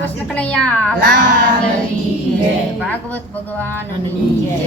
કૃષ્ણ કનૈયા લાલની જય, ભાગવત ભગવાનની જય।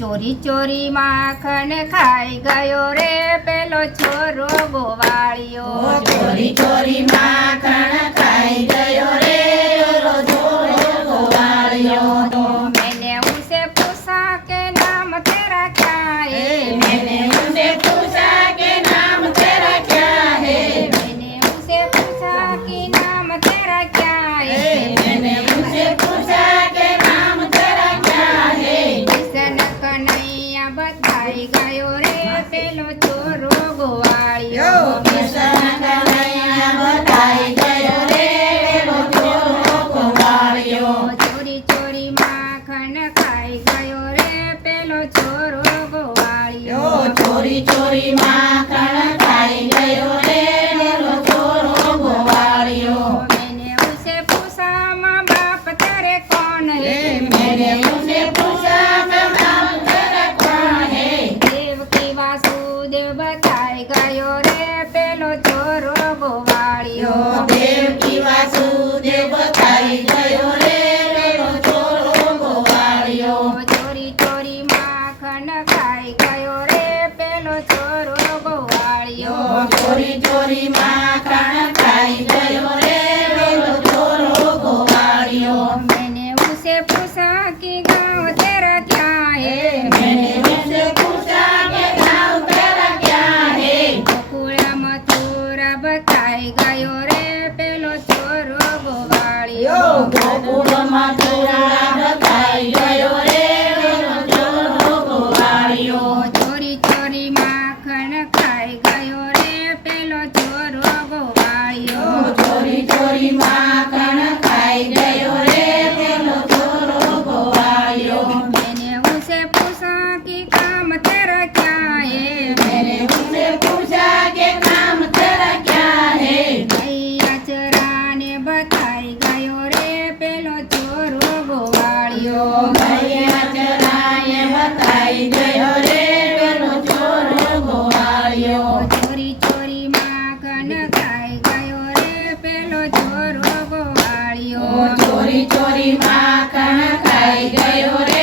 ચોરી ચોરી માખણ ખાઈ ગયો રે પેલો છોરો ગોવાળિયો, ચોરી ચોરી માખણ ખાઈ ગયો રે પેલો છોરો ગોવાળિયો। तो मैंने उसे पूछा के नाम तेरा क्या है, मैंने उसे पूछा कि नाम तेरा क्या है, मैंने उसे पूछा कि नाम तेरा क्या है, मैंने उसे पूछा कि नाम तेरा क्या है। किशन कन्हैया बताई गयो रे पेलो छोरो गोवाळियो, કિશન કનૈયા બતાઈ ગયો રે પેલો છોરો ગોવાળિયો। ચોરી ચોરી માખણ ખાઈ ગયો રે પેલો છોરો ગોવાળિયો, ચોરી ચોરી માખણ ખાઈ ગયો રે પેલો છોરો ગોવાળિયો। मैंने उसे पूछा माँ बाप तेरे कौन है, मैंने उसे पूछा कि नाम तेरा कौन है, देवकी वासुदेव बताई गयो रे पेलो छोरो गोवाळियो, દેવકી વાસુદેવ બતાઈ ગયો રે પેલો છોરો ગોવાળિયો। ચોરી ચોરી માખણ ખાઈ ગયો રે પેલો છોરો ગોવાળિયો, ચોરી ચોરી માખણ ખાઈ ગયો રે પેલો છોરો ગોવાળિયો। मैंने उसे पूछा कि गाँव तेरा क्या है, मैंने उसे पूछा कि नाम तेरा क्या है, गोकुळ मथुरा बताई गयो रे पेलो छोरो गोवाळियो, ગોકુળ મથુરા બતાઈ ગયો રે પેલો છોરો ગોવાળિયો। ચોરી ચોરી માખણ ખાઈ ગયો રે પેલો છોરો ગોવાળિયો, ચોરી ચોરી માખણ ખાઈ ગયો રે પેલો છોરો ગોવાળિયો। मैंने उसे पूछा कि काम तेरा क्या है, मैंने उसे पूछा कि नाम तेरा क्या है, भैया चराने बताई गयो रे पेलो छोरो गोवाळियो, ભૈયા ચરાએ બતાઈ ગયો રે પેલો છોરો ગોવાળિયો। ચોરી ચોરી માખણ ખાઈ ગયો રે પેલો છોરો ગોવાળિયો, ચોરી ચોરી માખણ ખાઈ ગયો રે